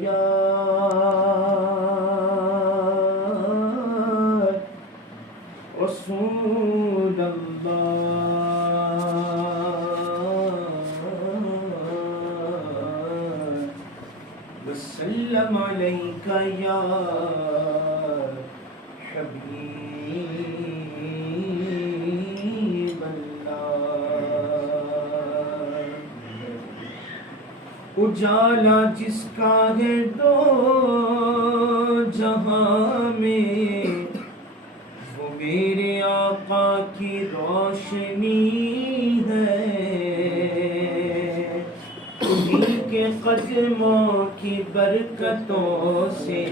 یا رسول اللہ وسلم علیک یا حبیب اللہ اجالا جس کا ہے دو جہاں میں وہ میرے آقا کی روشنی ہے انہیں کے قدموں کی برکتوں سے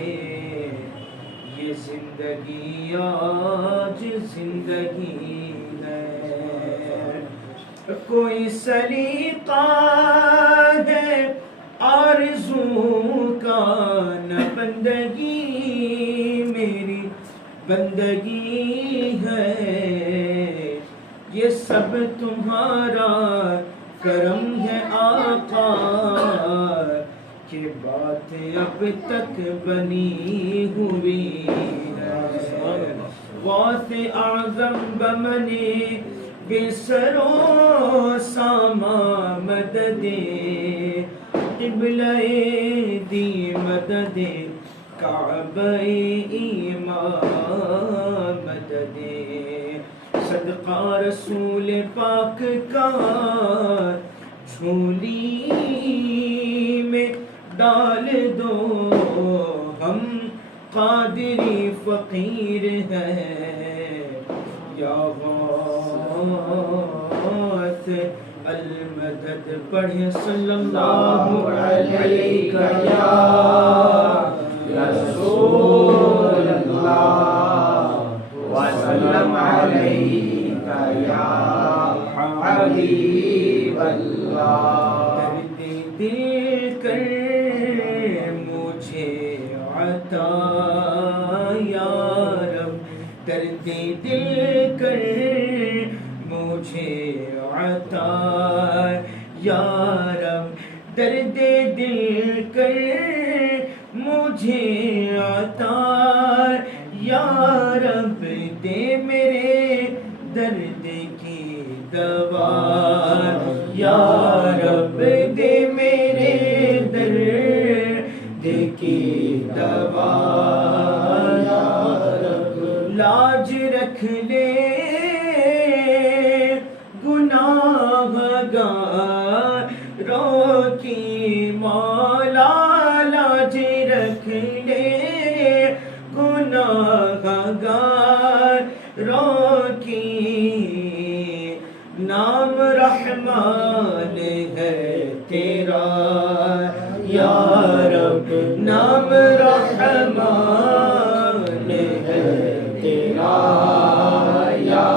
یہ زندگی آج زندگی ہے کوئی سلیقہ ہے آرزو کا نہ بندگی میری بندگی ہے یہ سب تمہارا کرم ہے آقا کہ بات اب تک بنی ہوئی ہے غوث اعظم بمنے بے سرو ساما مدد قبلہ دی مدد کعبہ ایمان مدد صدقہ رسول پاک کا جھولی میں ڈال دو ہم قادری فقیر ہیں یا غوث المدد پڑھیں صلی اللہ علیہ یا رسول اللہ وسلم علیک یا حبیب اللہ درد دل کر مجھے عطا یا رب درد دل کر مجھے عطا یا رب درد دل کر مجھے عطا یا رب دے میرے درد کی دوا یا رب دے میرے درد کی دوا یا رب لاج رکھ لے گناہ گاروں کی مولا لاج رکھ لے گناہ گاروں کی نام رحمان ہے تیرا یا رب نام رحمان ہے تیرا یا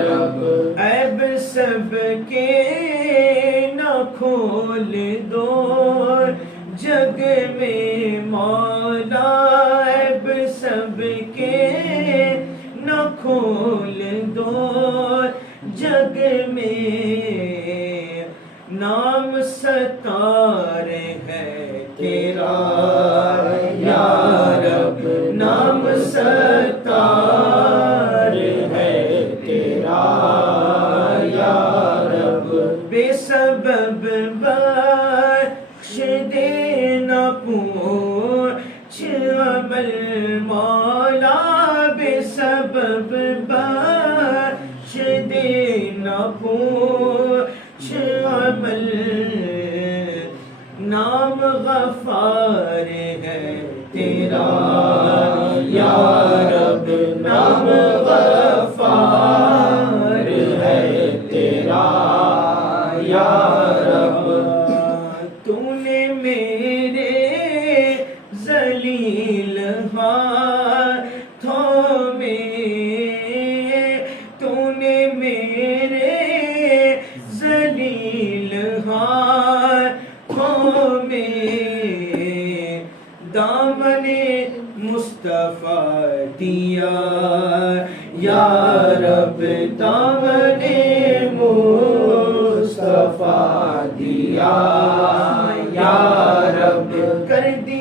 رب عیب سب کے نہ کھول دو جگ میں مولا عیب سب کے نہ کھول دو جگ میں نام ستار ہے تیرا یا رب نام ستار ہے تیرا یا رب بے سبب بخش دینا پوچھ عمل مولا بے سبب بخش دینا پوچھ عمل نام غفار ہے تیرا یا رب نام غفار ہے تیرا یا رب تو نے میرے ذلیل ہاتھوں میں تو نے میرے ذلیل ہاتھوں میں دامن مصطفیٰ دیا یا رب دامن مصطفیٰ دیا یا رب کر دیا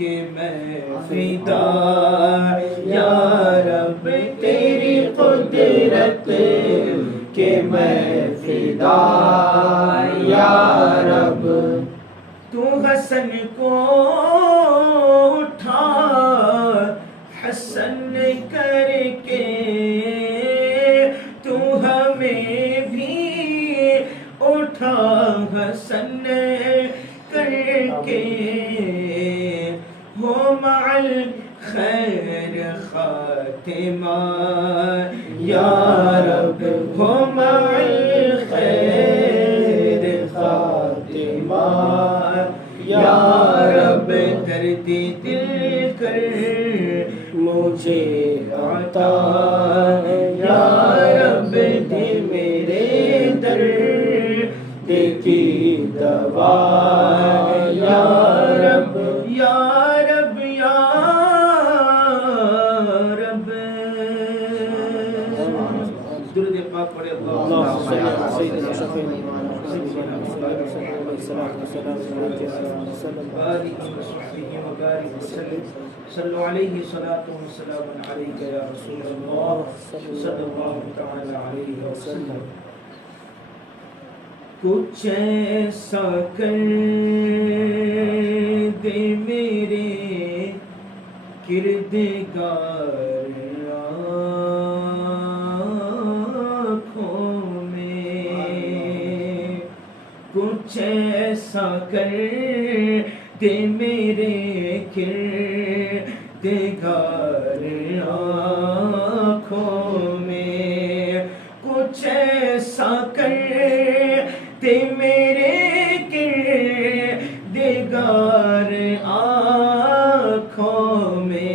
کہ میں فدا یا رب تیری قدرت کہ میں فدا یا رب تو حسن کو اٹھا حسن کر کے تو ہمیں بھی اٹھا حسن کر کے ہو مع الخیر خاتمہ یا رب ہو مع الخیر خاتمہ یا رب درد دل کر مجھے عطا یا رب دے میرے درد کی دوا یا رب یا رب یا رب درود پاک پڑھے اللہ صلی اللہ علیہ وسلم صلوا علیہ صلاۃ و سلام علیک یا رسول اللہ صلی اللہ تعالی علیہ وسلم کچھ ایسا کر دے میرے کردگار آنکھوں میں کچھ ایسا کر دے میرے کردگار آنکھوں میں کچھ ایسا کر دے میرے کردگار آنکھوں میں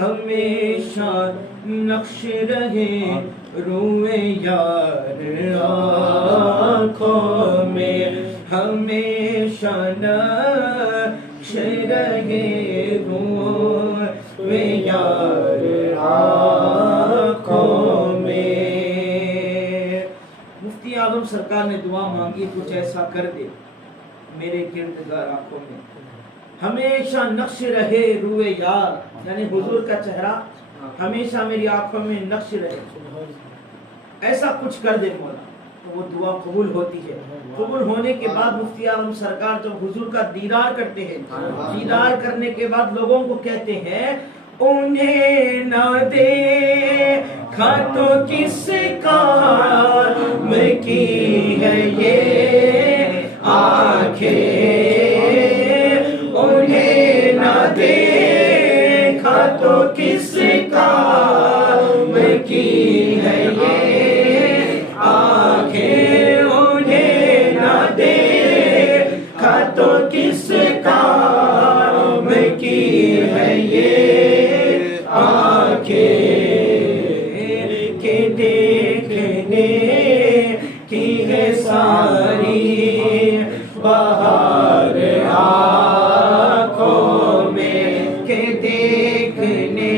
ہمیشہ نقش رہے روئے یار آنکھوں میں ہمیشہ نقش رہے روئے یار آنکھوں میں مفتی اعظم سرکار نے دعا مانگی کچھ ایسا کر دے میرے کردگار آنکھوں میں ہمیشہ نقش رہے روئے یار یعنی حضور کا چہرہ ہمیشہ میری آنکھوں میں نقش رہے ایسا کچھ کر دے مولا تو وہ دعا قبول ہوتی ہے قبول ہونے کے بعد مفتی اعظم سرکار جب حضور کا دیدار کرتے ہیں دیدار کرنے کے بعد لوگوں کو کہتے ہیں انہیں نہ دیکھا تو کس کام کی ہے یہ آنکھیں انہیں نہ دیکھا تو کس کام کی ہے یہ آنکھیں انہیں نہ دیکھا تو کس کام کی ہے یہ آنکھیں کہ دیکھنے کی ہے ساری بہار آنکھوں میں کہ دیکھنے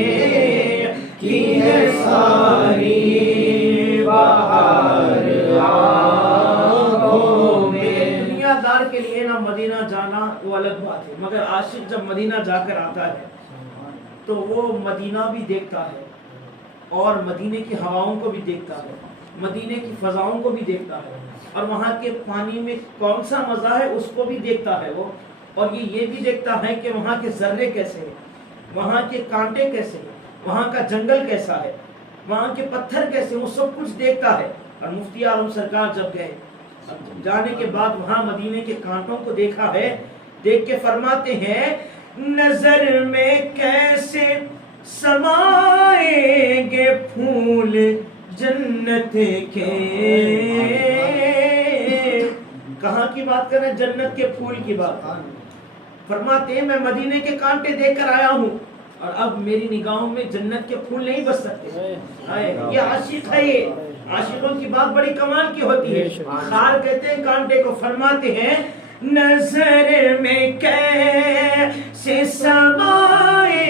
کی ہے ساری بہار آنکھوں میں دنیا دار کے لیے نا مدینہ جانا وہ الگ بات ہے مگر عاشق جب مدینہ جا کر آتا ہے تو وہ مدینہ بھی دیکھتا ہے اور مدینے کی ہواؤں کو بھی دیکھتا ہے مدینے کی فضاؤں کو بھی دیکھتا ہے اور وہاں کے پانی میں کون سا مزہ ہے اس کو بھی دیکھتا ہے وہ اور یہ بھی دیکھتا ہے کہ وہاں کے ذرے کیسے ہیں وہاں کے کانٹے کیسے ہیں وہاں کا جنگل کیسا ہے وہاں کے پتھر کیسے ہیں وہ سب کچھ دیکھتا ہے اور مفتی اعظم سرکار جب گئے جانے کے بعد وہاں مدینے کے کانٹوں کو دیکھا ہے دیکھ کے فرماتے ہیں نظر میں کیسے سمائیں گے پھول جنت کے کہاں کی بات کر رہے ہیں جنت کے پھول کی بات فرماتے ہیں میں مدینے کے کانٹے دیکھ کر آیا ہوں اور اب میری نگاہوں میں جنت کے پھول نہیں بس سکتے یہ عاشق ہے یہ عاشقوں کی بات بڑی کمال کی ہوتی ہے خار کہتے ہیں کانٹے کو فرماتے ہیں نظر میں کیسے سمائے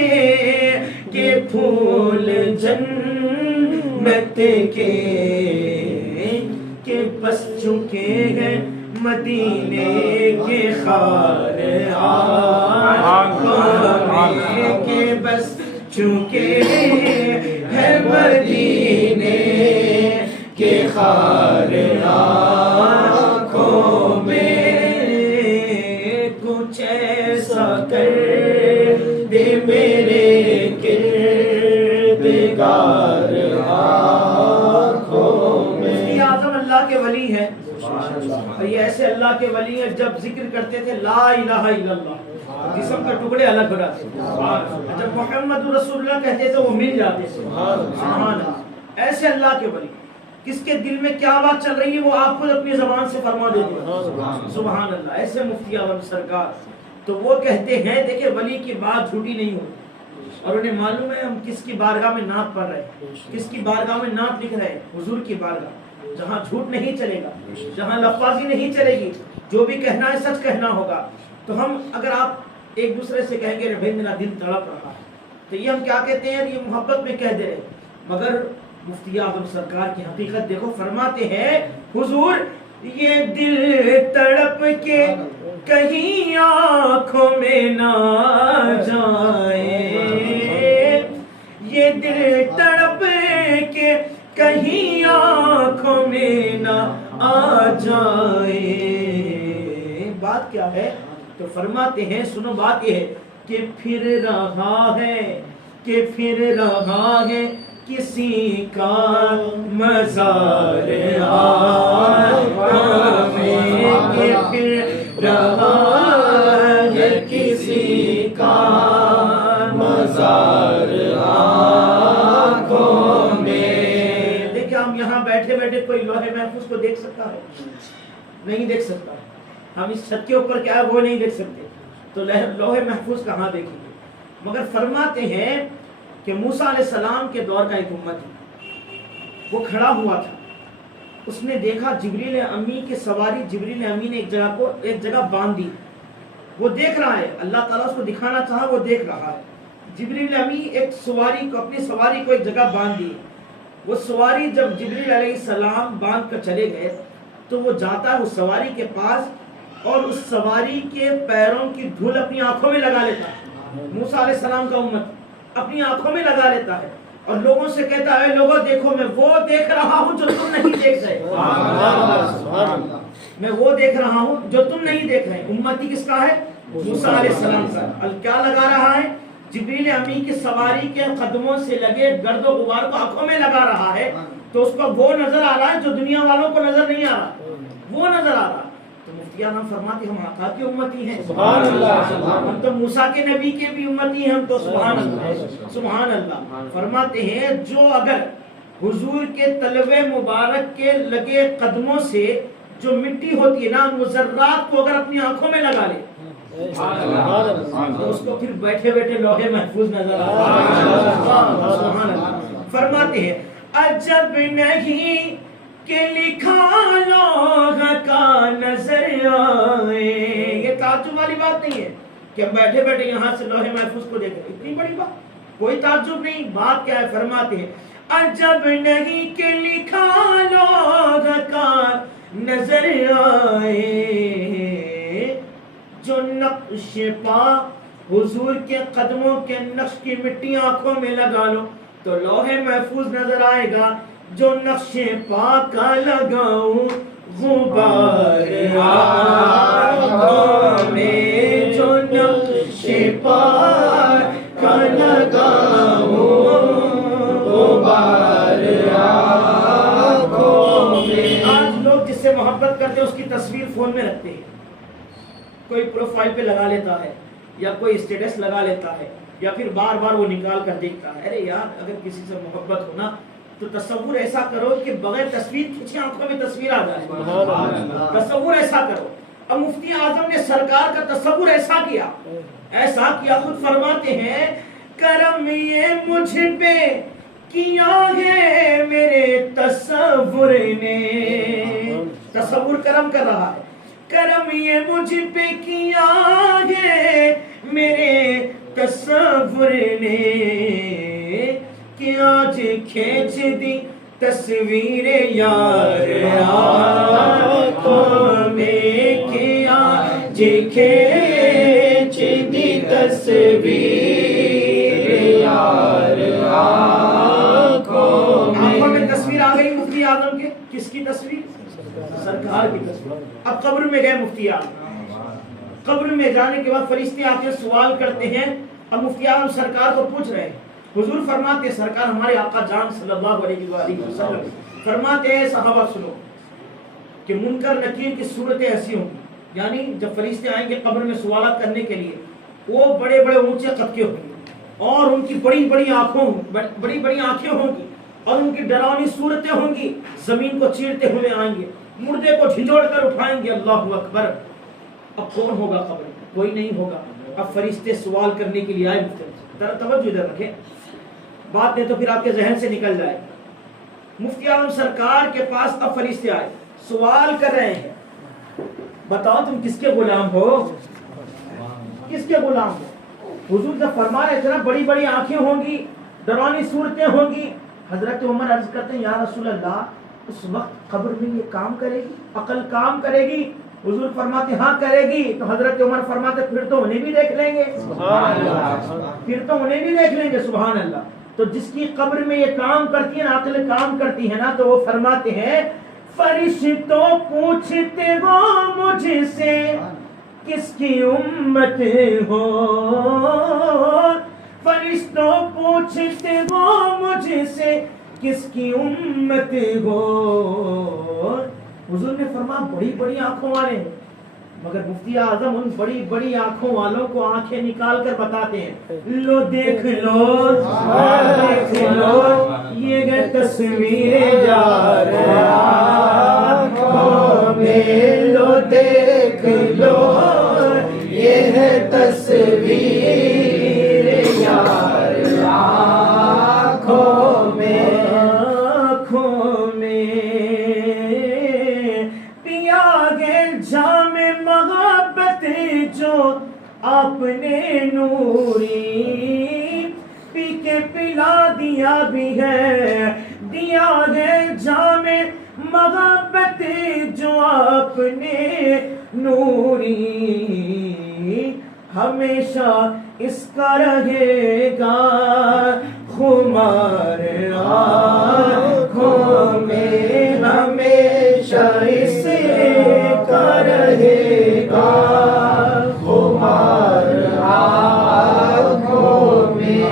کہ پھول جنت کے کہ بس چکے ہیں مدینے کے خار آنکھوں میں کہ بس چونکہ ہے مدینے کے خار آنکھوں میں، کچھ ایسا کر دے میرے کردگار آنکھوں میں۔ مفتی اعظم اللہ کے ولی ہیں، اور یہ ایسے اللہ کے ولی ہیں جب ذکر کرتے تھے لا الہ الا اللہ جسم کے ٹکڑے الگ ہو جاتے تھے، جب محمد رسول اللہ کہتے تھے وہ مل جاتے تھے۔ سبحان اللہ، ایسے اللہ کے ولی، کس کے دل میں کیا بات چل رہی ہے وہ آپ خود اپنی زبان سے فرما دیتے ہیں۔ سبحان اللہ، ایسے مفتی اعظم سرکار تو وہ کہتے ہیں دیکھیں ولی کی بات جھوٹی نہیں ہوتی، اور انہیں معلوم ہے ہم کس کی بارگاہ میں نعت پڑھ رہے ہیں، کس کی بارگاہ میں نعت لکھ رہے ہیں، حضور کی بارگاہ جہاں جھوٹ نہیں چلے گا، جہاں لفظی نہیں چلے گی، جو بھی کہنا ہے سچ کہنا ہوگا۔ تو ہم اگر آپ ایک دوسرے سے کہیں گے بھائی میرا دل تڑپ رہا ہے، تو یہ ہم کیا کہتے ہیں، یہ محبت میں کہہ دے رہے ہیں، مگر مفتی اعظم سرکار کی حقیقت دیکھو، فرماتے ہیں حضور یہ دل تڑپ کے کہیں آنکھوں میں نہ جائے، یہ دل تڑپ کے کہیں آنکھوں میں نہ آ جائے۔ بات کیا ہے تو فرماتے ہیں سنو، بات یہ ہے کہ پھر رہا ہے کسی کا مزار آنکھوں میں، کہ پھر رہا ہے کسی کا مزار آنکھوں میں۔ دیکھیں ہم یہاں بیٹھے بیٹھے کوئی لوح محفوظ کو دیکھ سکتا ہے؟ نہیں دیکھ سکتا۔ ہم اس چھت کے اوپر کیا ہے وہ نہیں دیکھ سکتے، تو لوح محفوظ کہاں دیکھیں گے؟ مگر فرماتے ہیں کہ موسیٰ علیہ السلام کے دور کا ایک امتی وہ کھڑا ہوا تھا، اس نے دیکھا جبریل امی کی سواری، جبریل امی نے ایک جگہ باندھ دی، وہ دیکھ رہا ہے، اللہ تعالیٰ اس کو دکھانا چاہا، وہ دیکھ رہا ہے۔ جبریل امی ایک سواری کو، اپنی سواری کو ایک جگہ باندھ دی، وہ سواری جب جبریل علیہ السلام باندھ کر چلے گئے تو وہ جاتا ہے اس سواری کے پاس اور اس سواری کے پیروں کی دھول اپنی آنکھوں میں لگا لیتا ہے۔ موسیٰ علیہ السلام کا امت اپنی آنکھوں میں لگا لیتا ہے اور لوگوں سے کہتا ہے لوگوں دیکھو میں وہ دیکھ رہا ہوں جو تم نہیں دیکھ رہے، میں وہ دیکھ رہا ہوں جو تم نہیں دیکھ رہے۔ امتی کس کا ہے؟ موسیٰ علیہ السلام کا۔ کیا لگا رہا ہے؟ جبریل امی کی سواری کے قدموں سے لگے گرد و غبار کو آنکھوں میں لگا رہا ہے، تو اس کو وہ نظر آ رہا ہے جو دنیا والوں کو نظر نہیں آ رہا، وہ نظر آ رہا۔ تو مفتی اعظم فرماتے ہم آقا کی امتی ہیں، سبحان اللہ، ہم تو موسیٰ کے نبی کے بھی امتی ہیں، ہم تو سبحان اللہ سبحان اللہ۔ فرماتے ہیں جو اگر حضور کے تلوے مبارک کے لگے قدموں سے جو مٹی ہوتی ہے نا، وہ ذرات کو اگر اپنی آنکھوں میں لگا لے تو اس کو پھر بیٹھے بیٹھے لوح محفوظ نظر آتا ہے۔ سبحان اللہ۔ فرماتے ہیں عجب نہیں کہ لکھا لوح کا نظر آئے، یہ تعجب والی بات نہیں ہے کہ ہم بیٹھے بیٹھے یہاں سے لوح محفوظ کو دیکھیں، اتنی بڑی بات، کوئی تعجب نہیں۔ بات کیا ہے؟ فرماتے ہیں عجب نہیں کہ لکھا لوح کا نظر آئے، جو نقش پا حضور کے قدموں کے نقش کی مٹی آنکھوں میں لگا لو تو لوح محفوظ نظر آئے گا، جو نقش پا کا لگاؤں غبار آنکھوں میں، جو نقش پا کا لگاؤں غبار آنکھوں میں۔ آج لوگ جس سے محبت کرتے ہیں اس کی تصویر فون میں رکھتے ہیں، کوئی پروفائل پہ لگا لیتا ہے یا کوئی اسٹیٹس لگا لیتا ہے یا پھر بار بار وہ نکال کر دیکھتا ہے۔ ارے یار اگر کسی سے محبت ہونا تو تصور ایسا کرو کہ بغیر تصویر کھینچے آنکھوں میں تصویر آ جائے، تصور ایسا کرو۔ اب مفتی اعظم نے سرکار کا تصور ایسا کیا خود فرماتے ہیں کرم یہ مجھ پہ کیا ہے میرے تصور نے، تصور کرم کر رہا ہے، کرم یہ مجھ پہ کیا ہے میرے تصور نے، کہ آج کھینچ دی تصویر یار آنکھوں میں، کھینچ دی تصویر یار آنکھوں میں تصویر آ گئی مفتی اعظم کے. کس کی تصویر؟ سرکار کی تصویر. اب قبر میں گئے مفتی اعظم. قبر میں جانے کے بعد فرشتے آتے ہیں سوال کرتے ہیں. اب مفتی اعظم سرکار کو پوچھ رہے ہیں. حضور فرماتے ہیں سرکار ہمارے آقا جان صلی اللہ علیہ وآلہ وسلم فرماتے ہیں صحابہ سنو کہ منکر نکیر کی صورتیں ایسی ہوں گی. یعنی جب فرشتے آئیں گے قبر میں سوالات کرنے کے لیے وہ بڑے بڑے اونچے قد کے ہوں گے اور ان کی بڑی بڑی آنکھیں ہوں گی اور ان کی ڈراؤنی صورتیں ہوں گی. زمین کو چیرتے ہوئے آئیں گے, مردے کو جھنجھوڑ کر اٹھائیں گے. اللہ اکبر. اب کون ہوگا قبر میں؟ کوئی نہیں ہوگا. اب فرشتے سوال کرنے کے لیے آئے. توجہ ادھر رکھیں, بات نہیں تو پھر آپ کے ذہن سے نکل جائے. مفتی اعظم سرکار کے پاس اب فرشتے آئے سوال کر رہے ہیں بتاؤ تم کس کے غلام ہو؟ کس کے غلام ہو؟ حضور جب فرمایا اتنا بڑی بڑی آنکھیں ہوں گی, ڈرانی صورتیں ہوں گی. حضرت عمر عرض کرتے ہیں یا رسول اللہ اس وقت قبر میں یہ کام کرے گی؟ عقل کام کرے گی؟ حضور فرماتے ہاں کرے گی. تو حضرت عمر فرماتے پھر تو انہیں بھی دیکھ لیں گے. سبحان اللہ. پھر تو انہیں بھی دیکھ لیں گے. سبحان اللہ. تو جس کی قبر میں یہ کام کرتی ہے نا, عقل کام کرتی ہے نا, تو وہ فرماتے ہیں فرشتوں پوچھتے ہو مجھ سے کس کی امت ہو. فرشتوں پوچھتے ہو مجھ سے کس کی امت ہو. حضور نے فرمایا بڑی بڑی آنکھوں والے ہیں, مگر مفتی اعظم ان بڑی بڑی آنکھوں والوں کو آنکھیں نکال کر بتاتے ہیں لو دیکھ لو یہ ہے تصویر یار آنکھوں میں. لو دیکھ لو یہ ہے تصویر یار آنکھوں میں. پیا گے جام محبت جو آپ نے نوری, پی کے پلا دیا بھی ہے. دیا ہے جام محبت جو آپ نے نوری, ہمیشہ اس کا رہے گا خمار آنکھوں میں. ہمیشہ اس کا رہے گا خمار آنکھوں میں.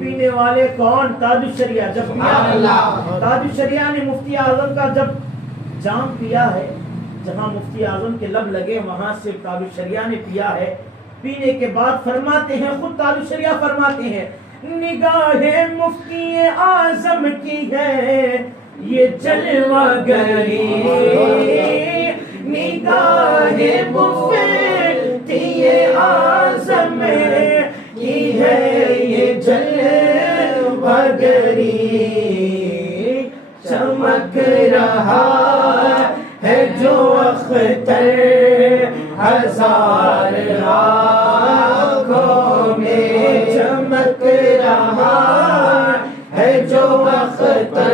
پینے والے کون؟ تاج الشریعہ. جب تاج الشریعہ نے مفتی اعظم کا جب جام پیا ہے, جہاں مفتی اعظم کے لب لگے وہاں سے تاج الشریعہ نے پیا ہے. پینے کے بعد فرماتے ہیں, خود تاج الشریعہ فرماتے ہیں نگاہ مفتی اعظم کی ہے یہ جلوہ گری. نگاہ مفتی اعظم کی ہے یہ جلوہ گری. چمک رہا ہے جو اختر ہزار آنکھوں میں. چمک رہا ہے جو اختر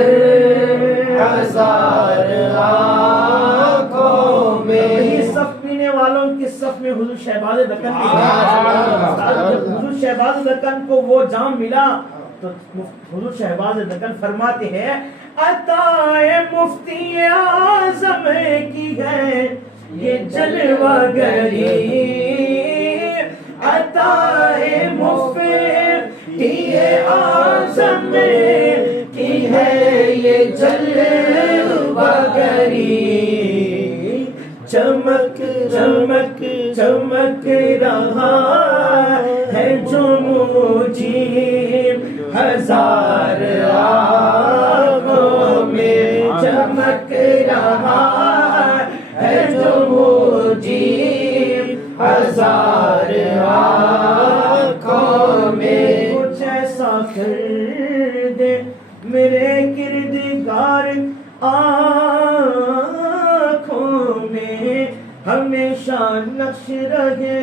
ہزار آنکھوں میں. یہ صف پینے والوں کے صف میں حضور شہباز دکن بھی ہے. حضور شہباز دکن کو وہ جام ملا تو حضور شہباز دکن فرماتے ہیں عطائے مفتی اعظم کی ہے یہ جلوہ گری. عطائے مفتی اعظم کی ہے یہ جلوہ گری. چمک چمک چمک رہا ہے جو مجیب ہزار آنکھوں میں. چمک رہا ہے جو مجیب ہزار آنکھوں میں. کچھ ایسا کر دے میرے کردگار آنکھوں میں ہمیشہ نقش رہے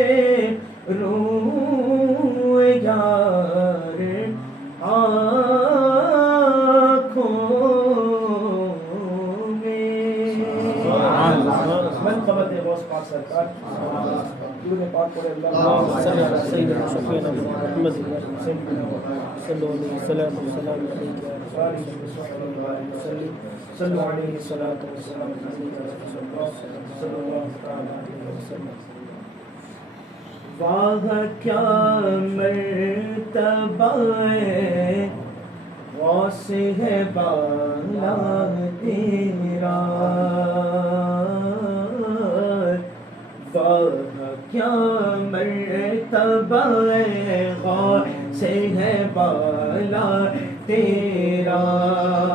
روح یار آنکھوں میں. منقبت ہے غوث پاک سرکار درود پاک پڑھے اللهم صل على سيدنا وشفيعنا محمد صلى الله عليه وسلم والسلام عليك يا رسول الله صلوا علیہ الصلوۃ والسلام صلی اللہ علیہ وسلم. واہ کیا مرتبہ غوث ہے بالا تیرا، واہ کیا مرتبہ غوث ہے بالا تیرا.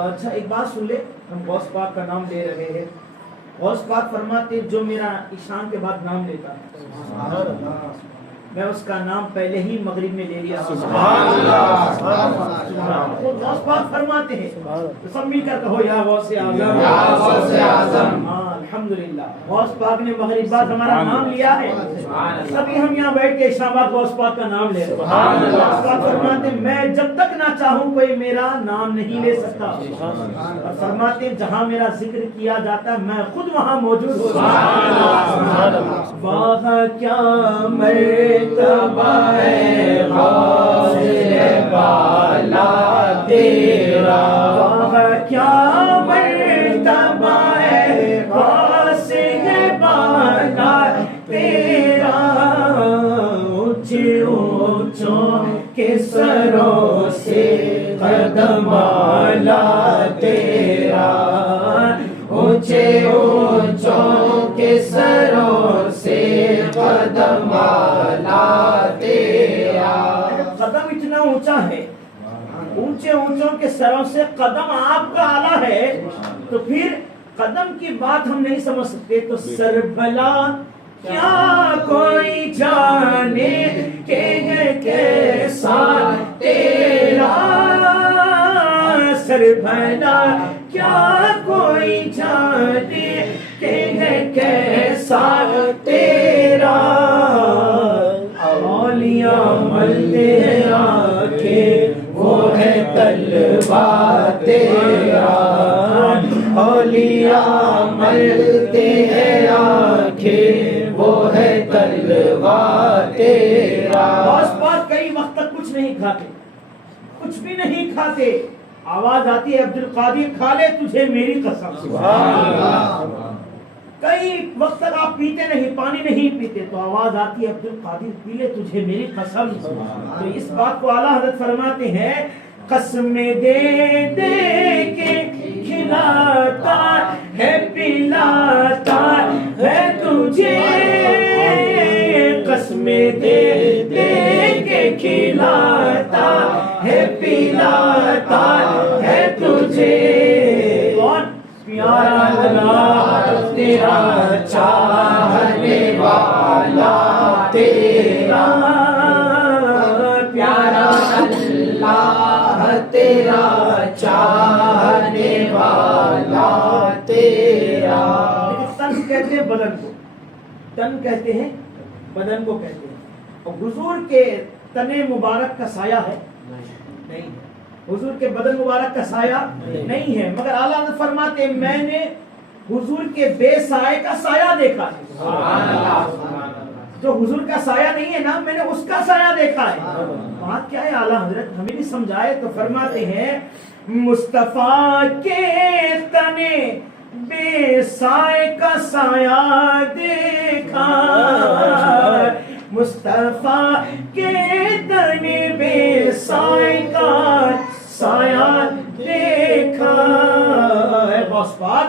اچھا ایک بات سن لے، ہم غوث پاک کا نام لے رہے ہیں. غوث پاک فرماتے جو میرا عشاء کے بعد نام لیتا ہے میں اس کا نام پہلے ہی مغرب میں لے لیا. سبحان اللہ. غوث پاک فرماتے ہیں سب مل کر کہو یا غوث اعظم، یا غوث اعظم. الحمدللہ غوث پاک نے مغرب بعد ہمارا نام لیا ہے. سبھی ہم یہاں بیٹھ کے عشاء بعد غوث پاک کا نام لے رہے ہیں. غوث پاک فرماتے میں جب تک نہ چاہوں کوئی میرا نام نہیں لے سکتا، اور فرماتے جہاں میرا ذکر کیا جاتا ہے میں خود وہاں موجود ہوں. واہ کیا مرتبہ ہے غوث بالا تیرا، واہ کیا مرتبہ ہے غوث بالا تیرا. اونچے اونچوں کے سروں سے قدم والا تیرا، اونچے اونچوں کے سروں سے قدم والا تیرا. قدم اتنا اونچا ہے، اونچے اونچوں کے سروں سے قدم آپ کا اعلیٰ ہے، تو پھر قدم کی بات ہم نہیں سمجھ سکتے. تو سر بھلا کیا کوئی جانے کہ ہے کیسا تیرا، سر بھلا کیا کوئی جانے کہ ہے کیسا تیرا. اولیاء ملتے ہیں آنکھیں وہ ہے تلوار تیرا، اولیاء ملتے ہیں آنکھیں وہ ہے تلوار تیرا. غوث پاک کئی وقت تک کچھ نہیں کھاتے، کچھ بھی نہیں کھاتے. آواز آتی ہے عبد القادر کھا لے تجھے میری قسم. سبحان اللہ. کئی وقت تک آپ پیتے نہیں، پانی نہیں پیتے، تو آواز آتی ہے عبد القادر پی لے تجھے میری قسم. تو اس بات کو اعلیٰ حضرت فرماتے ہیں قسمیں دے دے کے کھلاتا ہے پلاتا ہے تجھے، قسمیں دے دے کے کھلاتا ہے پلاتا ہے تجھے. کون پیارا اللہ تیرا چاہنے والا تیرا، پیارا اللہ تیرا چاہنے والا تیرا. تن کہتے ہیں بدن کو، تن کہتے ہیں بدن کو کہتے ہیں. اور حضور کے تن مبارک کا سایہ ہے نہیں، حضور کے بدن مبارک کا سایہ نہیں ہے، مگر اعلیٰ حضرت فرماتے ہیں میں نے حضور کے بے سائے کا سایہ دیکھا ہے. جو حضور کا سایہ نہیں ہے نا میں نے اس کا سایہ دیکھا ہے. بات کیا ہے اعلیٰ حضرت ہمیں بھی سمجھائے. تو فرماتے ہیں مصطفیٰ کے تنے بے سائے کا سایہ دیکھا، مصطفیٰ کے تنے بے سائے کا سایہ دیکھا. غوث پاک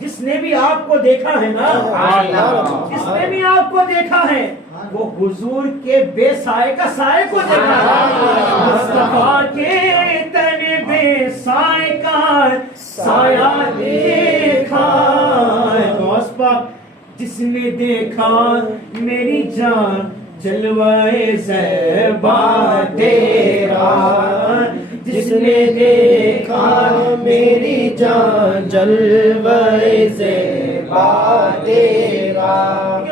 جس نے بھی آپ کو دیکھا ہے نا، جس نے بھی آپ کو دیکھا ہے وہ حضور کے بے سائے کا سائے کو دیکھا ہے. مصطفیٰ کے تن بے سائے کا سایہ دیکھا. غوث پاک جس نے دیکھا میری جان جلوائے زیبا تیرا، جس نے دیکھا میری جان جلوائے زیبا تیرا.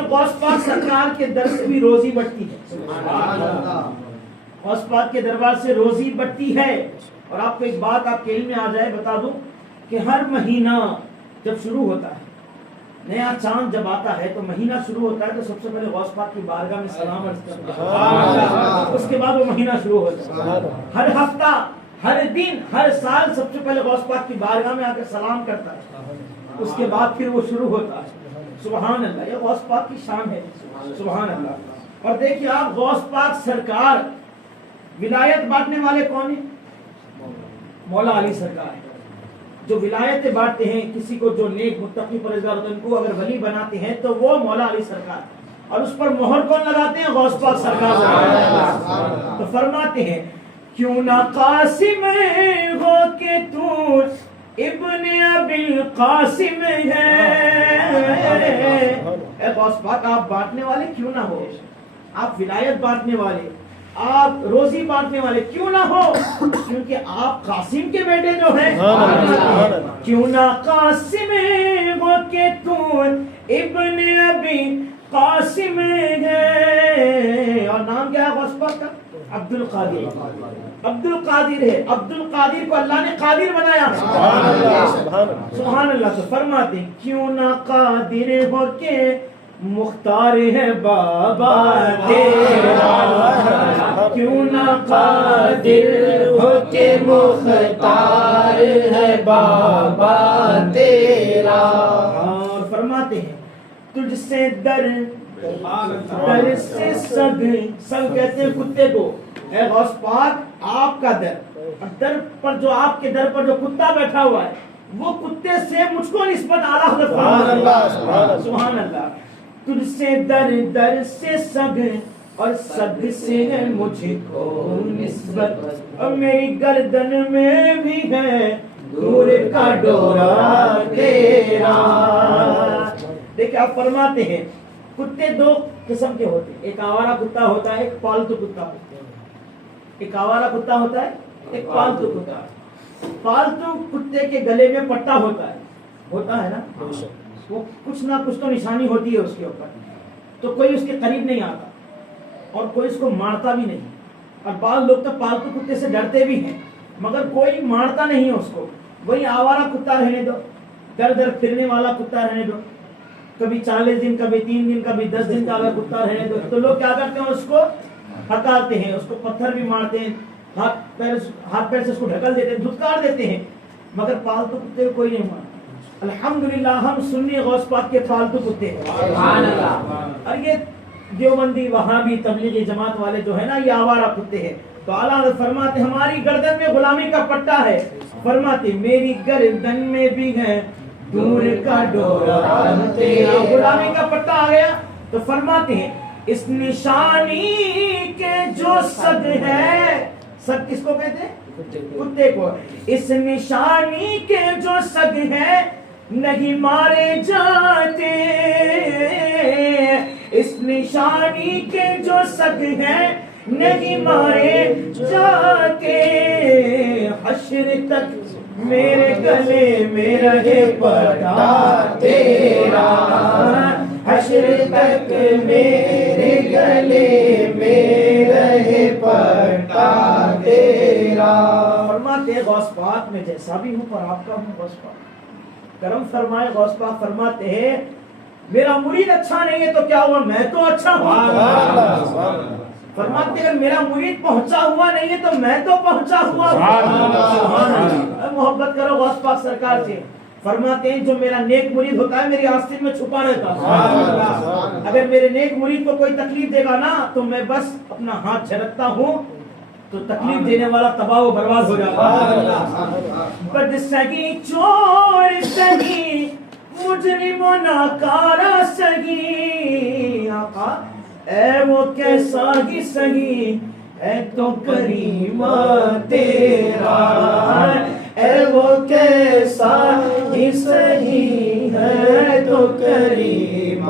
غوث پاک سرکار کے در سے بھی روزی بڑھتی ہے. غوث پاک کے دربار سے روزی بڑھتی ہے. اور آپ کو ایک بات آپ کے علم میں آ جائے بتا دوں کہ ہر مہینہ جب شروع ہوتا ہے نیا چاند جب آتا ہے تو مہینہ شروع ہوتا ہے تو سب سے پہلے غوث پاک کی بارگاہ میں سلام عرض کرتے ہیں، اس کے بعد وہ مہینہ شروع ہوتا ہے۔ ہر ہفتہ، ہر دن، ہر سال سب سے پہلے غوث پاک کی بارگاہ میں آ کر سلام کرتا ہے، اس کے بعد پھر وہ شروع ہوتا ہے۔ سبحان اللہ، یہ غوث پاک کی شان ہے، سبحان اللہ۔ اور دیکھیے آپ، غوث پاک سرکار ولایت بانٹنے والے کون ہیں؟ مولا علی سرکار ہیں، جو ولایتیں بانٹتے ہیں، کسی کو جو نیک متقی پرہیزگار ہوتے ہیں ان کو اگر ولی بناتے ہیں تو وہ مولا علی سرکار، اور اس پر مہر کون لگاتے ہیں؟ غوث پاک سرکار۔ تو فرماتے ہیں کیوں نہ قاسم ہو کہ تو ابن ابی القاسم ہے، اے غوث پاک آپ بانٹنے والے کیوں نہ ہو، آپ ولایت بانٹنے والے، آپ روزی بانٹنے والے کیوں نہ ہو، کیونکہ آپ قاسم کے بیٹے جو ہیں۔ کیوں نہ قاسم ہو کہ تو ابن ابی قاسم ہے، اور نام کیا ہے غوث پاک کا؟ عبد القادر۔ عبد القادر ہے، عبد القادر کو اللہ نے قادر بنایا، سبحان اللہ۔ تو فرماتے ہیں کیوں نہ قادر ہو کے مختار ہے بابا تیرا، کیوں نہ قادر ہو کے مختار ہے بابا تیرا۔ اور فرماتے ہیں تجھ سے در سے سگ کہتے ہیں کتے کو، اے غوث پاک آپ کا در پر جو آپ کے در پر جو کتا بیٹھا ہوا ہے وہ کتے سے مجھ کو نسبت اعلیٰ حضرت فرماتے، سبحان اللہ۔ تجھ سے در سے سگ اور سگ سے مجھ کو نسبت، اور میری گردن میں بھی ہے دور کا ڈورا تیرا۔ دیکھیں آپ فرماتے ہیں کتے دو قسم کے ہوتے ہیں، ایک آوارہ کتا ہوتا ہے، ایک پالتو کتا ہوتا ہے۔ ایک آوارہ کتا ہوتا ہے، ایک پالتو کتا۔ پالتو کتے کے گلے میں پٹا ہوتا ہے نا، وہ کچھ نہ کچھ تو نشانی ہوتی ہے اس کے اوپر، تو کوئی اس کے قریب نہیں آتا اور کوئی اس کو مارتا بھی نہیں، اور بعض لوگ تو پالتو کتے سے ڈرتے بھی ہیں مگر کوئی مارتا نہیں ہے اس کو۔ وہی آوارہ کتا رہنے دو، در در پھرنے والا کتا رہنے دو، کبھی 40 دن، کبھی 3 دن، کبھی 10 دن کا اگر کتا رہنے دو تو لوگ کیا کرتے ہیں؟ اس کو ہٹاتے ہیں، اس کو پتھر بھی مارتے ہیں، ہاتھ پیر سے اس کو ڈھکل دیتے ہیں، دھتکار دیتے ہیں، مگر پالتو کتے کو کوئی نہیں مارتا۔ الحمدللہ ہم سنی غوث پاک کے پالتو کتے ہیں، سبحان اللہ۔ اور یہ دیوبندی وہابی تبلیغی جماعت والے جو ہے نا، یہ آوارہ کتے ہیں۔ تو اعلیٰ حضرت فرماتے ہماری گردن میں غلامی کا پٹا ہے، فرماتے میری گردن میں بھی ہے دور کا ڈورا تیرا، غلامی کا پٹا آ گیا۔ تو فرماتے ہیں اس نشانی کے جو سگ ہے، سگ کس کو کہتے ہیں؟ کتے کو۔ اس نشانی کے جو سگ ہے نہیں مارے جاتے، اس نشانی کے جو سگ ہے نہیں مارے جاتے، حشر تک میرے گلے میں رہے پٹا تیرا، حشر تک میرے گلے میں رہے پٹا تیرا۔ فرماتے ہیں غوث پاک میں جیسا بھی ہوں پر آپ کا ہوں غوث پاک، کرم فرمائے۔ غوث پاک فرماتے ہیں میرا مرید اچھا نہیں ہے تو کیا ہوا، میں تو اچھا ہوں۔ فرماتے ہیں میرا مرید پہنچا ہوا نہیں ہے تو میں تو پہنچا ہوا ہوں۔ محبت کرو غوث پاک سرکار سے۔ فرماتے ہیں جو میرا نیک مرید ہوتا ہے میری آستین میں چھپا رہتا ہے، اگر میرے نیک مرید کو کوئی تکلیف دے گا نا تو میں بس اپنا ہاتھ جھڑکتا ہوں تو تکلیف دینے والا تباہ و برباد ہو جاتا ہے۔ بد سگی چور سگی مجرم و ناکارہ سگی، آقا اے وہ کیسا ہی سگی اے تو کریم تیرا، اے وہ کیسا ہی سہی ہے تو کریم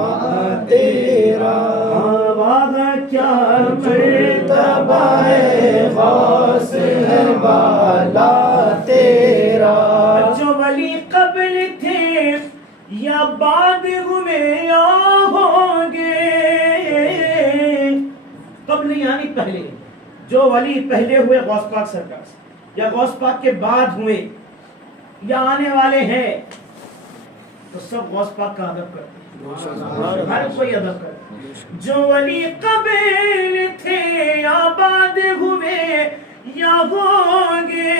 تیرا، واہ کیا مرتبہ ہے غوث ہے والا تیرا۔ جو ولی قبل تھے یا بعد ہوئے یا ہوں گے، قبل یعنی پہلے، جو ولی پہلے ہوئے غوث پاک سرکار سے یا غوث پاک کے بعد ہوئے یا آنے والے ہیں، تو سب غوث پاک کا ادب کرتے ہیں، ہر کوئی ادب کرتا ہے۔ جو ولی قبل تھے آباد ہوئے یا ہوں گے،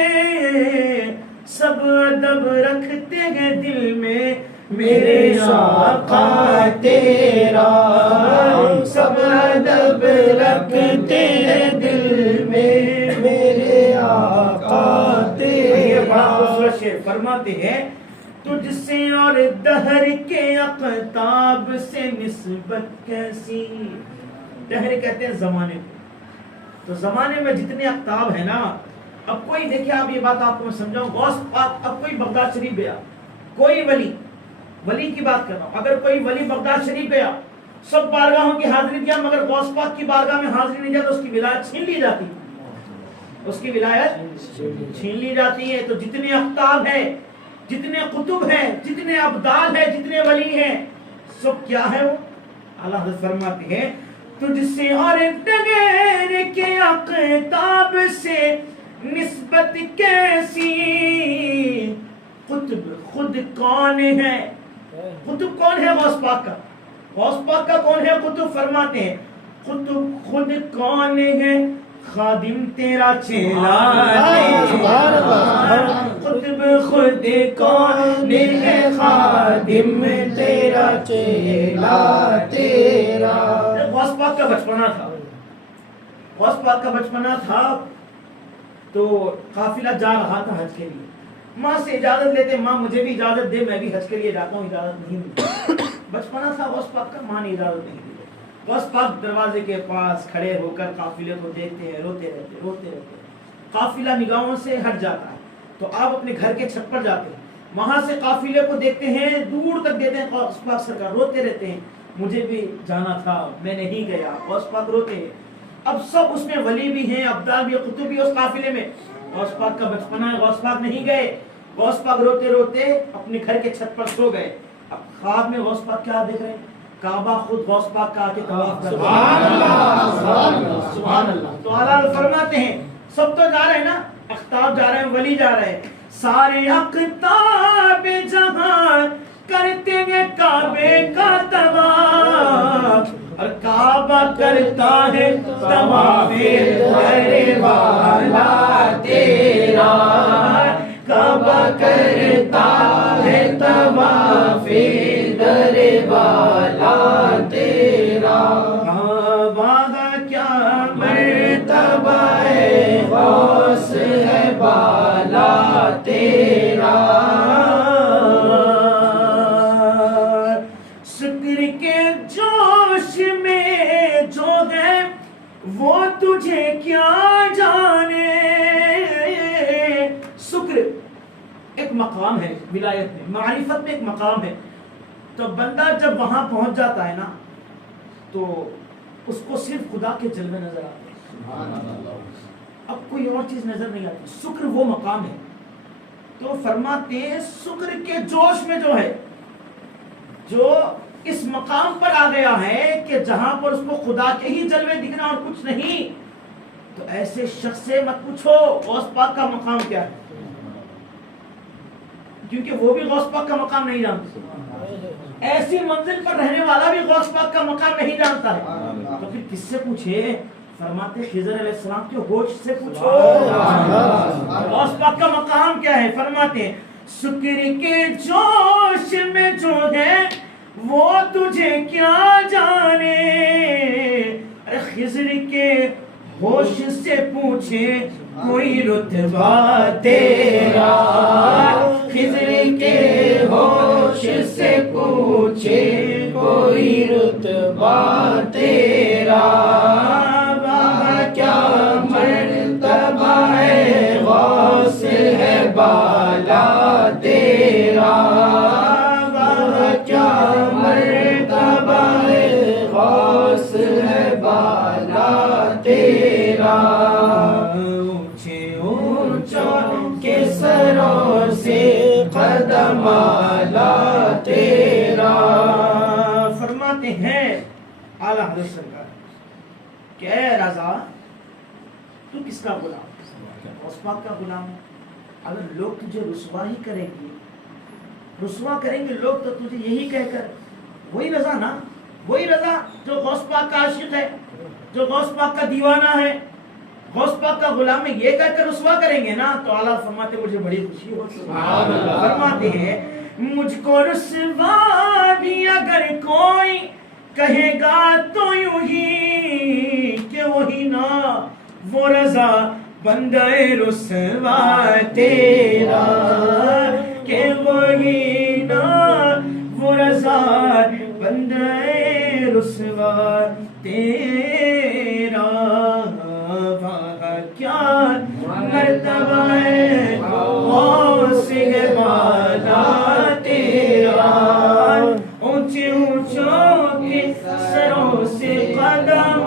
سب ادب رکھتے ہیں دل میں میرے آقا تیرا، سب ادب رکھتے ہیں دل میں میرے آقا تیرا۔ یہ بڑا خوبصورت شعر فرماتے ہیں، تجھ سے اور دہر کے اقطاب سے نسبت کیسی، دہر کہتے ہیں زمانے کو، تو زمانے میں جتنے اقطاب ہیں نا، اب کوئی دیکھیں آپ یہ بات آپ کو میں سمجھاؤں، غوث پاک اب کوئی بغداد شریف گیا، کوئی ولی کی بات کر رہا ہوں، اگر کوئی ولی بغداد شریف گیا، سب بارگاہوں کی حاضری دیا، مگر غوث پاک کی بارگاہ میں حاضری نہیں دیا تو اس کی ولایت چھین لی جاتی، اس کی ولایت چھین لی جاتی ہے۔ تو جتنے اقطاب ہیں، جتنے قطب ہیں، جتنے ابدال ہیں، جتنے ولی ہیں، سب کیا ہے وہ؟ اللہ حضرت فرماتے ہیں، تجھ سے اور دغیر کے اقطاب سے نسبت کیسی، قطب خود کون ہے؟ قطب کون ہے غوث پاک کا؟ غوث پاک کا کون ہے قطب؟ فرماتے ہیں قطب خود کون ہے، خادم تیرا چیلا تیرا، قطب خود کون ہے، خادم تیرا چیلا تیرا۔ غوث پاک کا بچپنا تھا، غوث پاک کا بچپنا تھا تو قافلہ جا رہا تھا حج کے لیے، ماں سے اجازت لیتے، ماں مجھے بھی اجازت دے، میں بھی حج کے لیے جاتا ہوں، اجازت نہیں ملتی، بچپنا تھا غوث پاک کا، ماں نے اجازت نہیں دی۔ غوث پاک دروازے کے پاس کھڑے ہو کر قافلے کو دیکھتے ہیں، روتے رہتے، قافلہ نگاہوں سے ہٹ جاتا ہے، تو آپ اپنے گھر کے چھت پر جاتے ہیں، وہاں سے قافلے کو دیکھتے ہیں، دور تک دیکھتے ہیں، غوث پاک سرکار روتے رہتے ہیں، مجھے بھی جانا تھا میں نہیں گیا، غوث پاک روتے ہیں۔ اب سب اس میں ولی بھی ہیں، ابدال بھی، قطب بھی اس قافلے میں، غوث پاک کا بچپنا ہے، غوث پاک نہیں گئے، غوث پاک روتے روتے اپنے گھر کے چھت پر سو گئے۔ اب خواب میں غوث پاک کیا دیکھ رہے ہیں؟ کعبہ خود غوث پاک کا آکے طواف کر رہا ہے، سبحان اللہ سبحان اللہ۔ تو اللہ فرماتے ہیں سب تو جا رہے ہیں نا، اقطاب جا رہے ہیں، ولی جا رہے ہیں، سارے اقطاب جہاں کرتے ہیں کعبے کا طواف، اور کعبہ کرتا ہے طواف در والا تیرا، کعبہ کرتا ہے طواف در والا تیرا۔ کعبہ کیا مرتبہ ہے، غوث ہے بالا تیرا، شکر کے جوش میں جو ہے وہ تجھے کیا جانے۔ شکر ایک مقام ہے ولایت میں، معرفت میں ایک مقام ہے، تو بندہ جب وہاں پہنچ جاتا ہے نا تو اس کو صرف خدا کے جلوے نظر آتے ہیں، اب کوئی اور چیز نظر نہیں آتی، شکر وہ مقام ہے۔ تو فرماتے ہیں شکر کے جوش میں جو ہے، جو اس مقام پر آ گیا ہے کہ جہاں پر اس کو خدا کے ہی جلوے دکھنا اور کچھ نہیں، تو ایسے شخص سے مت پوچھو غوث پاک کا مقام کیا ہے، کیونکہ وہ بھی غوث پاک کا مقام نہیں جانتے، ایسی منزل پر رہنے والا بھی غوث پاک کا مقام نہیں جانتا ہے، تو پھر کس سے پوچھے؟ فرماتے خضر علیہ السلام کے ہوش سے پوچھو غوث پاک کا مقام کیا ہے۔ فرماتے ہیں شکر کے جوش میں جو ہے وہ تجھے کیا جانے، ارے خضر کے ہوش سے پوچھے کوئی رتبہ تیرا، خضر کے ہوش سے پوچھے کوئی رتبہ تیرا، وہاں کیا مرتبہ ہے، غوث ہے بالا تیرا، وہاں کیا مرتبہ ہے، غوث ہے بالا تیرا، اونچے اونچوں کے سروں سے قدم آلا تیرا۔ فرماتے ہیں اعلیٰ حضرت سرکار کہ اے رضا تو کس کا غلام ہے؟ غوث پاک کا غلام ہے، اگر لوگ تجھے رسوا ہی کریں گے رسوا کریں گے لوگ تو تجھے یہی کہہ کر، وہی رضا نا، وہی رضا جو غوث پاک کا عاشق ہے، جو غوث پاک کا دیوانہ ہے، غوث پاک کا غلام ہے، یہ کہہ کر رسوا کریں گے نا تو اعلیٰ فرماتے مجھے بڑی خوشی ہوتی ہے۔ فرماتے ہیں مجھ کو رسوا بھی اگر کوئی کہے گا تو یوں ہی کہ وہی نا وہ رضا بندہ رسوا تیرا، کہ وہی نا وہ رضا بندہ رسوا تیرا، کیا مرتبہ ہے غوث والا تیرا، اونچے اونچوں کے سروں سے قدم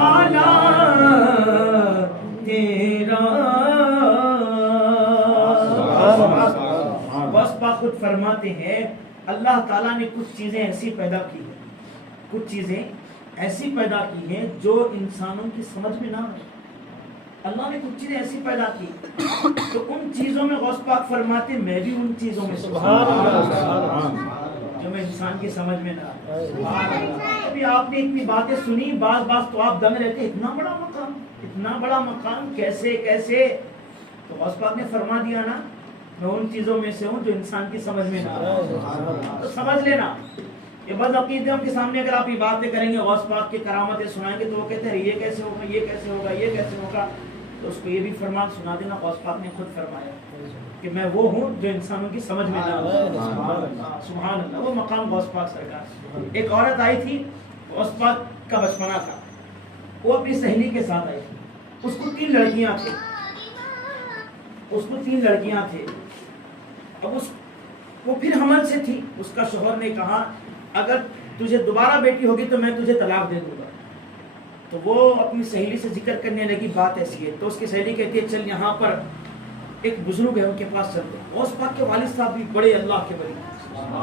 اعلیٰ تیرا۔ وصفہ خود فرماتے ہیں اللہ تعالیٰ نے کچھ چیزیں ایسی پیدا کی ہیں، کچھ چیزیں ایسی پیدا کی ہیں جو انسانوں کی سمجھ میں نہ آئے۔ اللہ نے کچھ چیزیں ایسی پیدا کی تو ان چیزوں میں غوث پاک فرماتے میں بھی ان چیزوں میں جو میں انسان کی سمجھ میں نہ آئے۔ ابھی آپ نے اتنی باتیں سنی، بعض تو آپ دم رہتے اتنا بڑا مقام، اتنا بڑا مقام کیسے کیسے؟ تو غوث پاک نے فرما دیا نا میں ان چیزوں میں سے ہوں جو انسان کی سمجھ میں نہ آئے۔ تو سمجھ لینا یہ بد عقیدوں کے سامنے اگر آپ یہ باتیں کریں گے، غوث پاک کی کرامتیں سنائیں گے تو وہ کہتے ہیں یہ کیسے ہوگا، یہ کیسے ہوگا، یہ کیسے ہوگا، تو اس کو یہ بھی فرمان سنا دینا غوث پاک نے خود فرمایا کہ میں وہ ہوں جو انسانوں کی سمجھ میں نہ آئے۔ سبحان اللہ، وہ مقام غوث پاک سرکار۔ ایک عورت آئی تھی، غوث پاک کا بچپنا تھا، وہ اپنی سہیلی کے ساتھ آئی تھی، اس کو 3 لڑکیاں تھیں، اب وہ پھر حمل سے تھی، اس کا شوہر نے کہا اگر تجھے دوبارہ بیٹی ہوگی تو میں تجھے طلاق دے دوں گا۔ تو وہ اپنی سہیلی سے ذکر کرنے لگی بات ایسی ہے، تو اس کی سہیلی کہتی ہے چل یہاں پر ایک بزرگ ہے ان کے پاس چلتے ہیں۔ غوث پاک کے والد صاحب بھی بڑے اللہ کے ولی،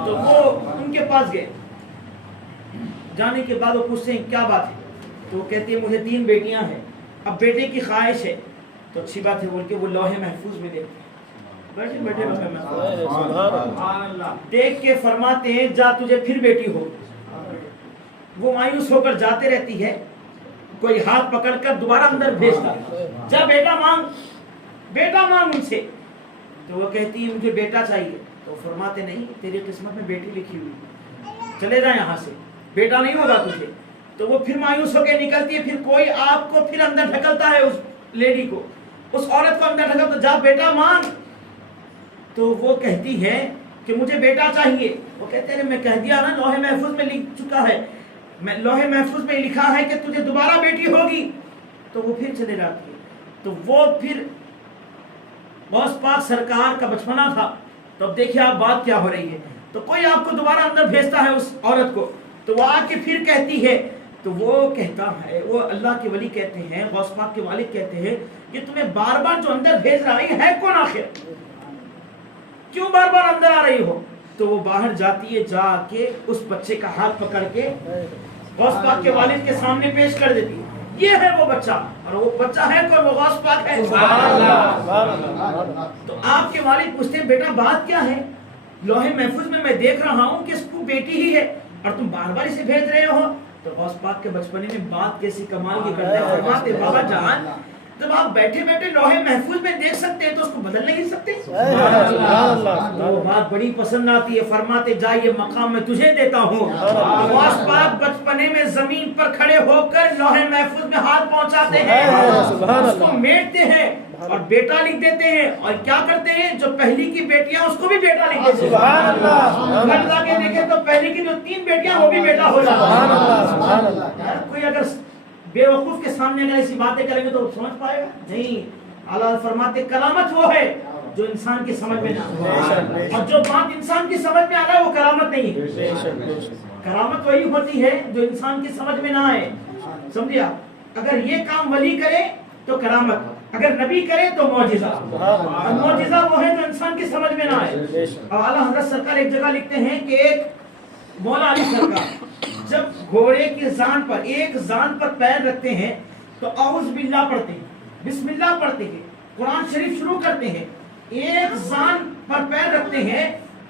تو وہ ان کے پاس گئے، جانے کے بعد وہ پوچھتے ہیں کیا بات ہے، تو وہ کہتی ہے مجھے 3 بیٹیاں ہیں، اب بیٹے کی خواہش ہے، تو اچھی بات ہے بول کے وہ لوح محفوظ میں دیکھتے ہیں، بیٹھے دیکھ کے فرماتے ہیں جا تجھے پھر بیٹی ہو۔ وہ مایوس ہو کر جاتے رہتی ہے، کوئی ہاتھ پکڑ کر دوبارہ اندر بھیجتا جا بیٹا مانگ ان سے، تو وہ کہتی ہے مجھے بیٹا چاہیے، تو فرماتے نہیں تیری قسمت میں بیٹی لکھی ہوئی، چلے جا یہاں سے، بیٹا نہیں ہوگا تجھے۔ تو وہ پھر مایوس ہو کے نکلتی ہے، پھر کوئی آپ کو پھر اندر ڈھکلتا ہے، اس لیڈی کو، اس عورت کو اندر ڈھکلتا جا بیٹا مانگ، تو وہ کہتی ہے کہ مجھے بیٹا چاہیے۔ وہ کہتے ہیں میں کہہ دیا نا لوح محفوظ میں لکھ چکا ہے، میں لوح محفوظ میں لکھا ہے کہ تجھے دوبارہ بیٹی ہوگی، تو وہ پھر چلے جاتی ہے۔ تو وہ پھر غوث پاک سرکار کا بچپنا تھا، تو اب دیکھیے آپ بات کیا ہو رہی ہے، تو کوئی آپ کو دوبارہ اندر بھیجتا ہے اس عورت کو، تو وہ آ کے پھر کہتی ہے، تو وہ کہتا ہے، وہ اللہ کے ولی کہتے ہیں، غوث پاک کے والد کہتے ہیں کہ تمہیں بار بار جو اندر بھیج رہی ہے کون آخر، کیوں بار بار اندر آ رہی ہو؟ تو وہ باہر جاتی ہے، جا کے اس بچے کا ہاتھ پکڑ کے غوث پاک کے والد کے سامنے پیش کر دیتی ہے، یہ ہے وہ بچہ، اور وہ بچہ ہے کون؟ وہ غوث پاک ہے۔ تو آپ کے والد پوچھتے ہیں بیٹا بات کیا ہے؟ لوح محفوظ میں دیکھ رہا ہوں کہ اس کو بیٹی ہی ہے اور تم بار بار اسے بھیج رہے ہو۔ تو غوث پاک کے بچپنے میں بات کیسی کمال کی کرتے ہیں، فرماتے بابا جان جب آپ بیٹھے بیٹھے لوح محفوظ میں دیکھ سکتے ہیں تو اس کو بدل نہیں سکتے؟ وہ بات بڑی پسند آتی ہے، فرماتے جا یہ مقام میں تجھے دیتا ہوں۔ غوث پاک بچپنے میں زمین پر کھڑے ہو کر لوح محفوظ میں ہاتھ پہنچاتے ہیں، اس کو میٹتے ہیں اور بیٹا لکھ دیتے ہیں، اور کیا کرتے ہیں جو پہلی کی بیٹیاں اس کو بھی بیٹا لکھ دیتے ہیں، گھر جا کے دیکھیں تو پہلی کی جو 3 بیٹیاں وہ بھی بیٹا ہو جاتا۔ کوئی اگر بے وقوف کے سامنے اگر ایسی باتیں کریں گے تو سمجھ پائے گا نہیں۔ اللہ فرماتے کرامت وہ ہے جو انسان کی سمجھ میں نہ آئے، اور جو بات انسان کی سمجھ میں آ رہا ہے وہ کرامت نہیں ہے۔ کرامت وہی ہوتی ہے جو انسان کی سمجھ میں نہ آئے، سمجھیا؟ اگر یہ کام ولی کرے تو کرامت، اگر نبی کرے تو معجزہ، اور معجزہ وہ ہے جو انسان کی سمجھ میں نہ آئے۔ اور اعلیٰ حضرت سرکار ایک جگہ لکھتے ہیں کہ ایک مولا علی سرکار جب گھوڑے کی زان پر ایک زان پر پیر رکھتے ہیں تو اعوذ باللہ پڑھتے ہیں، بسم اللہ پڑھتے ہیں، قرآن شریف شروع کرتے ہیں، ایک زان پر پیر رکھتے ہیں